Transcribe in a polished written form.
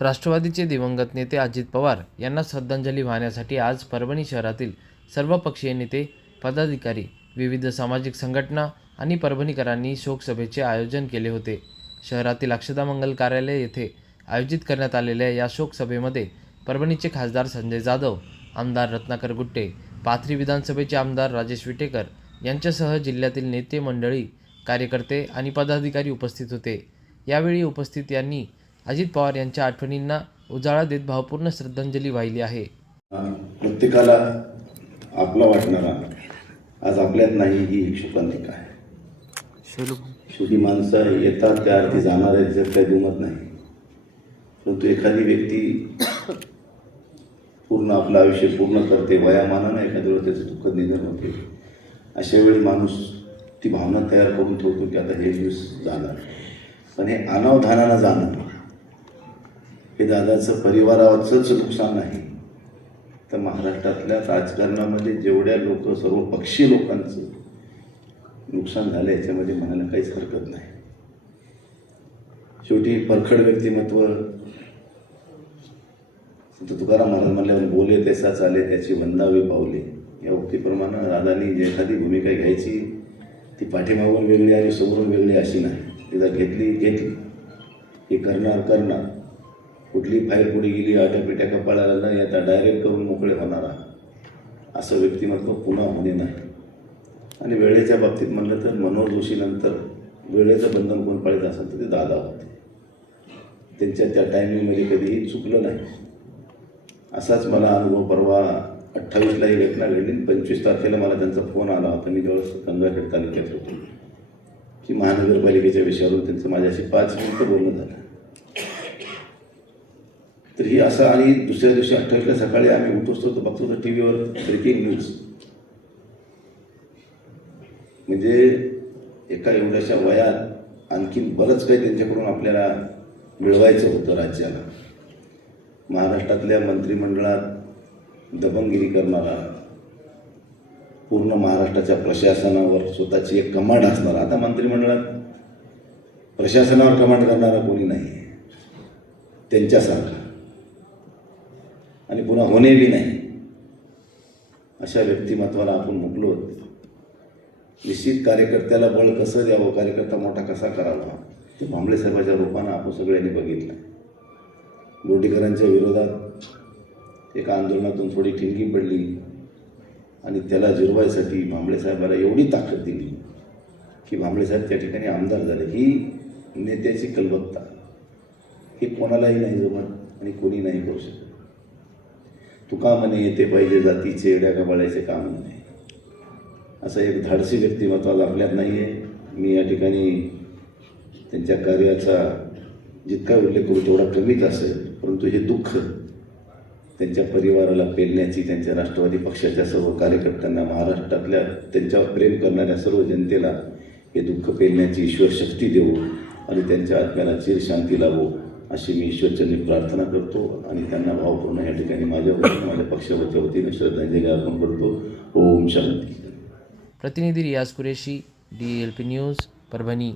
राष्ट्रवादीचे दिवंगत नेते अजित पवार यांना श्रद्धांजली वाहण्यासाठी आज परभणी शहरातील सर्वपक्षीय नेते, पदाधिकारी, विविध सामाजिक संघटना आणि परभणीकरांनी शोकसभेचे आयोजन केले होते. शहरातील अक्षता मंगल कार्यालय येथे आयोजित करण्यात आलेल्या या शोकसभेमध्ये परभणीचे खासदार संजय जाधव, आमदार रत्नाकर गुट्टे, पाथरी विधानसभेचे आमदार राजेश विटेकर यांच्यासह जिल्ह्यातील नेते मंडळी, कार्यकर्ते आणि पदाधिकारी उपस्थित होते. यावेळी उपस्थित यांनी अजित पवार यांच्या आठवणींना उजाळा देत भावपूर्ण श्रद्धांजली वाहिली आहे. प्रत्येकाला आपला वाटणारा आज आपल्यात नाही ही एक शोकांतिका आहे. शेवटी माणसं येतात त्या अर्थी जाणार आहेत, जर काही दुमत नाही. परंतु एखादी व्यक्ती पूर्ण आपलं आयुष्य पूर्ण करते, वयामानानं एखाद्या वेळेस त्याचं दुःखद निधन होते. अशा वेळी माणूस ती भावना तयार करून ठेवतो की आता हे दिवस जाणार. पण हे अनावधानानं जाणं हे दादाचं परिवाराचंच नुकसान नाही, तर महाराष्ट्रातल्या राजकारणामध्ये जेवढ्या लोक सर्व पक्षीय लोकांचं नुकसान झालं याच्यामध्ये म्हणायला काहीच हरकत नाही. शेवटी परखड व्यक्तिमत्व संत तुकाराम महाराज म्हणल्यावर बोले तैसा चाले त्याची वंदावी पावले या उक्तीप्रमाणे दादांनी जी एखादी भूमिका घ्यायची ती पाठीमागून वेगळी आणि समोरून वेगळी अशी नाही. एकदा घेतली हे करणार. कुठली फाईल पुढे गेली आट्यापिट्या कपाळाला नाही, आता डायरेक्ट करून मोकळे होणारा असं व्यक्तिमत्व पुन्हा होणे नाही. आणि वेळेच्या बाबतीत म्हणलं तर मनोहर जोशीनंतर वेळेचं बंधन कोण पाळत असेल तर ते दादा होते. त्यांच्या त्या टायमिंगमध्ये कधीही चुकलं नाही. असाच मला अनुभव परवा 28ला ही घटना घडली. 25 तारखेला मला त्यांचा फोन आला होता. मी जवळ गंगाखेड तालुक्यात होतो की महानगरपालिकेच्या विषयावरून त्यांचं माझ्याशी 5 मिनिटं बोलणं झालं. तर ही असं, आणि दुसऱ्या दिवशी 28ला सकाळी आम्ही उठतो तर बघतो तर टी व्हीवर ब्रेकिंग न्यूज. म्हणजे एका एवढ्याशा वयात आणखीन बरंच काही त्यांच्याकडून आपल्याला मिळवायचं होतं राज्याला. महाराष्ट्रातल्या मंत्रिमंडळात दबंगगिरी करणारा, पूर्ण महाराष्ट्राच्या प्रशासनावर स्वतःची एक कमांड असणारा. आता मंत्रिमंडळात प्रशासनावर कमांड करणारा कोणी नाही त्यांच्यासारखा, आणि पुन्हा होणे बी नाही. अशा व्यक्तिमत्वाला आपण मुकलो. निश्चित कार्यकर्त्याला बळ कसं द्यावं, कार्यकर्ता मोठा कसा करावा ते भांबळे साहेबाच्या रूपानं आपण सगळ्यांनी बघितलं. बोर्डीकरांच्या विरोधात एका आंदोलनातून थोडी ठिणगी पडली आणि त्याला जिरवायसाठी भांबळे साहेबाला एवढी ताकद दिली की भांबळे साहेब त्या ठिकाणी आमदार झाले. ही नेत्याची कलबत्ता ही कोणालाही नाही जमत आणि कोणी नाही करू शकत. तुका म्हणे येते पाहिजे जातीचे एवढ्या कबाळायचे काम नाही. असं एक धाडसी व्यक्तिमत्व आपल्यात नाही आहे. मी या ठिकाणी त्यांच्या कार्याचा जितका उल्लेख करू तेवढा कमीच असेल. परंतु हे दुःख त्यांच्या परिवाराला पेलण्याची, त्यांच्या राष्ट्रवादी पक्षाच्या सर्व कार्यकर्त्यांना, महाराष्ट्रातल्या त्यांच्यावर प्रेम करणाऱ्या सर्व जनतेला हे दुःख पेलण्याची ईश्वर शक्ती देवो आणि त्यांच्या आत्म्याला चिर शांती लावो अशी मी ईश्वरचरणी प्रार्थना करतो आणि त्यांना भावपूर्ण या ठिकाणी माझ्या पक्षाच्या वतीने श्रद्धांजली अर्पण करतो. ओम शांती. प्रतिनिधी रियाज कुरेशी, DLP न्यूज, परभणी.